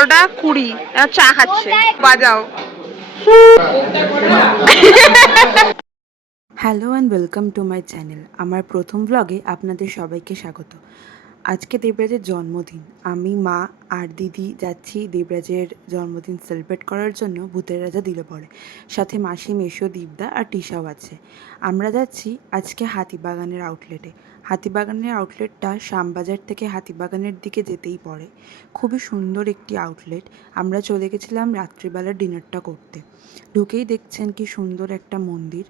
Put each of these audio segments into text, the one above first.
11:20 চা খাচ্ছে। বাজাও। Hello and welcome to my channel. আমার প্রথম ব্লগে আপনাদের সবাইকে স্বাগত। আজকে দেবরাজের জন্মদিন। আমি, মা আর দিদি যাচ্ছি দেবরাজের জন্মদিন সেলিব্রেট করার জন্য ভূতের রাজা দিলে পড়ে। সাথে মাসি, মেশো, দীপদা আর টিশাও আছে। আমরা যাচ্ছি আজকে হাতিবাগানের আউটলেটে। হাতিবাগানের আউটলেটটা শ্যামবাজার থেকে হাতিবাগানের দিকে যেতেই পড়ে। খুবই সুন্দর একটি আউটলেট। আমরা চলে গেছিলাম রাত্রিবেলার ডিনারটা করতে। ঢুকেই দেখছেন কি সুন্দর একটা মন্দির।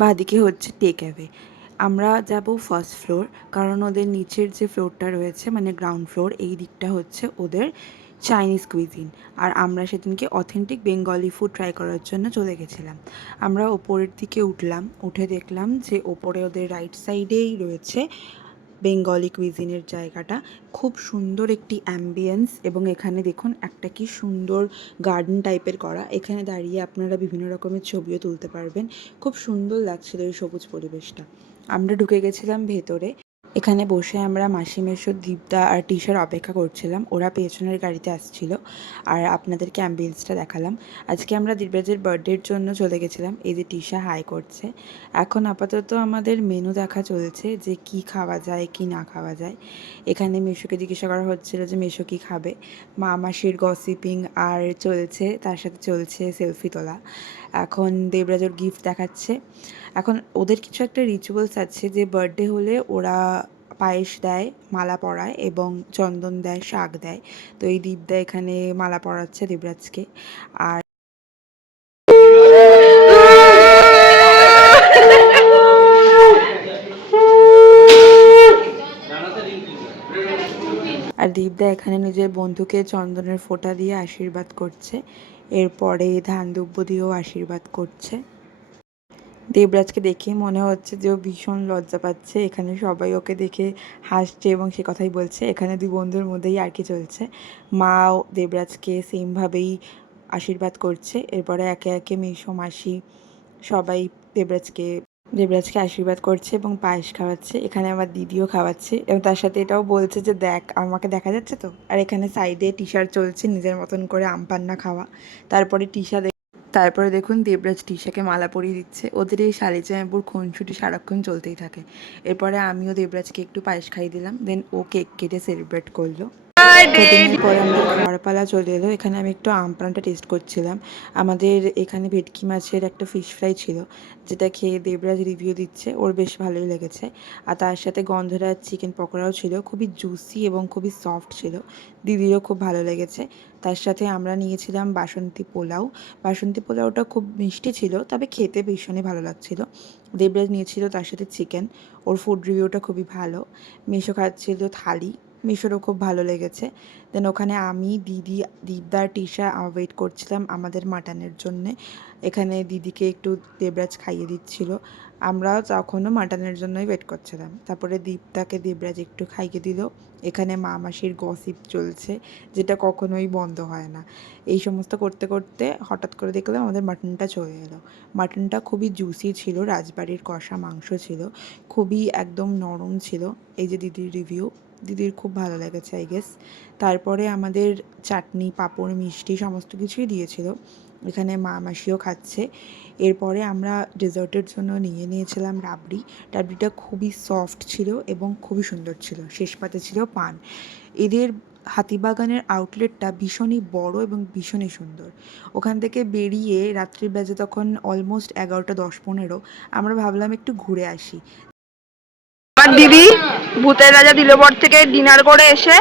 বাঁদিকে হচ্ছে টেক অ্যাওয়ে। আমরা যাব ফার্স্ট ফ্লোর, কারণ ওদের নিচের যে ফ্লোরটা রয়েছে মানে গ্রাউন্ড ফ্লোর, এই দিকটা হচ্ছে ওদের চাইনিজ কুইজিন। আর আমরা সেদিনকে অথেন্টিক বেঙ্গলি ফুড ট্রাই করার জন্য চলে গেছিলাম। আমরা ওপরের দিকে উঠলাম, উঠে দেখলাম যে ওপরে ওদের রাইট সাইডেই রয়েছে বেঙ্গলি কুইজিনের জায়গাটা। খুব সুন্দর একটি অ্যাম্বিয়েন্স, এবং এখানে দেখুন একটা কি সুন্দর গার্ডেন টাইপের করা। এখানে দাঁড়িয়ে আপনারা বিভিন্ন রকমের ছবিও তুলতে পারবেন। খুব সুন্দর লাগছিল এই সবুজ পরিবেশটা। আমরা ঢুকে গেছিলাম ভেতরে। এখানে বসে আমরা মাসি, মেশো, দীপদা আর টিশার অপেক্ষা করছিলাম। ওরা পেছনের গাড়িতে আসছিল। আর আপনাদেরকে অ্যাম্বিয়েন্সটা দেখালাম। আজকে আমরা দেবরাজের বার্থডের জন্য চলে গেছিলাম। এই যে টিশা হাই করছে। এখন আপাতত আমাদের মেনু দেখা চলছে যে কি খাওয়া যায় কি না খাওয়া যায়। এখানে মেশোকে জিজ্ঞাসা করা হচ্ছিল যে মেশো কী খাবে। মা মাসির গসিপিং আর চলছে, তার সাথে চলছে সেলফি তোলা। এখন দেবরাজের গিফট দেখাচ্ছে। এখন ওদের কিছু একটা রিচুয়ালস আছে যে বার্থডে হলে ওরা পায়েস দেয়, মালা পরায় এবং চন্দন দেয়, শাক দেয়। তো এই দীপদা এখানে মালা পরাচ্ছে দেবরাজকে। আর আর দীপদা এখানে নিজের বন্ধুকে চন্দনের ফোঁটা দিয়ে আশীর্বাদ করছে। এরপরে ধান দুব্য দিয়েও আশীর্বাদ করছে। দেবরাজকে দেখে মনে হচ্ছে যে ও ভীষণ লজ্জা পাচ্ছে। এখানে সবাই ওকে দেখে হাসছে এবং সে কথাই বলছে। এখানে দুই বন্ধুর মধ্যেই আর কি চলছে। মাও দেবরাজকে সেমভাবেই আশীর্বাদ করছে। এরপরে একে একে মেশো, মাসি সবাই দেবরাজকে আশীর্বাদ করছে এবং পায়েস খাওয়াচ্ছে। এখানে আমার দিদিও খাওয়াচ্ছে এবং তার সাথে এটাও বলছে যে দেখ আমাকে দেখা যাচ্ছে তো। আর এখানে সাইডে টিশার চলছে নিজের মতন করে আমপান্না খাওয়া। তারপরে দেখুন দেবরাজ টিশাকে মালা পরিয়ে দিচ্ছে। ওদের এই শালিচামাপুর খুনসুটি সারাক্ষণ চলতেই থাকে। এরপরে আমিও দেবরাজকে একটু পায়েস খাইয়ে দিলাম, দেন ও কেক কেটে সেলিব্রেট করলো। কেটিংয়ের পরে আমাদের খাওয়ার পালা চলে এলো। এখানে আমি একটু আমপানটা টেস্ট করছিলাম। আমাদের এখানে ভেটকি মাছের একটা ফিশ ফ্রাই ছিল, যেটা খেয়ে দেবরাজ রিভিউ দিচ্ছে, ওর বেশ ভালোই লেগেছে। আর তার সাথে গন্ধরাজ চিকেন পকোড়াও ছিল, খুবই জুসি এবং খুবই সফট ছিল। দিদিরও খুব ভালো লেগেছে। তার সাথে আমরা নিয়েছিলাম বাসন্তী পোলাও। বাসন্তী পোলাওটা খুব মিষ্টি ছিল, তবে খেতে ভীষণই ভালো লাগছিল। দেবরাজ নিয়েছিল তার সাথে চিকেন। ওর ফুড রিভিউটা খুবই ভালো। মেশো খাচ্ছিল থালি, মিশোরও খুব ভালো লেগেছে। দেন ওখানে আমি, দিদি, দীপদার, টিশা ওয়েট করছিলাম আমাদের মাটনের জন্যে। এখানে দিদিকে একটু দেবরাজ খাইয়ে দিচ্ছিল। আমরাও তখনও মাটনের জন্যই ওয়েট করছিলাম। তারপরে দীপদাকে দেবরাজ একটু খাইয়ে দিল। এখানে মা মাসির গসিপ চলছে, যেটা কখনোই বন্ধ হয় না। এই সমস্ত করতে করতে হঠাৎ করে দেখলাম আমাদের মাটনটা চলে এলো। মাটনটা খুবই জুসি ছিল, রাজবাড়ির কষা মাংস ছিল, খুবই একদম নরম ছিল। এই যে দিদির রিভিউ, দিদির খুব ভালো লেগেছে আই গেস। তারপরে আমাদের চাটনি, পাঁপড়, মিষ্টি সমস্ত কিছুই দিয়েছিল। এখানে মা মাসিও খাচ্ছে। এরপরে আমরা ডেজার্টের জন্য নিয়েছিলাম রাবড়ি। রাবড়িটা খুবই সফট ছিল এবং খুবই সুন্দর ছিল। শেষ পাতে ছিল পান। এদের হাতিবাগানের আউটলেটটা ভীষণই বড় এবং ভীষণই সুন্দর। ওখান থেকে বেরিয়ে রাত্রির বাজে তখন অলমোস্ট 11:10-15। আমরা ভাবলাম একটু ঘুরে আসি। আমার দিদি ভূতের রাজা দিলবর থেকে ডিনার করে এসে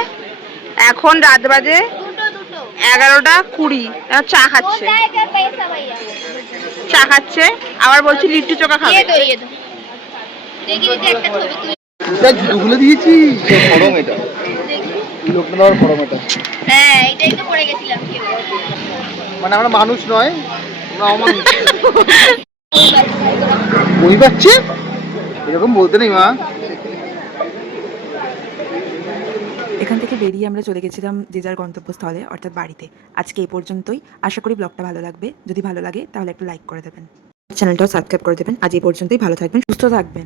এখন রাত বাজে 11:20 চা খাচ্ছে। চা খাচ্ছে, আবার বলছি লিট্টু চোখা খাবে। জুতোগুলো দিয়েছি ফরম, এটা লোকটা দেওয়ার ফরম, এটা হ্যাঁ এটাই তো পড়ে গেছিলাম। মানে আমরা মানুষ নয়, আমরা অমানুষ। বই পাচ্ছে এরকম বলতে নেই মা। এখান থেকে বেরিয়ে আমরা চলে গেছিলাম যে যার গন্তব্যস্থলে, অর্থাৎ বাড়িতে। আজকে এই পর্যন্তই। আশা করি ব্লগটা ভালো লাগবে। যদি ভালো লাগে তাহলে একটু লাইক করে দেবেন, চ্যানেলটাও সাবস্ক্রাইব করে দেবেন। আজ এই পর্যন্তই। ভালো থাকবেন, সুস্থ থাকবেন।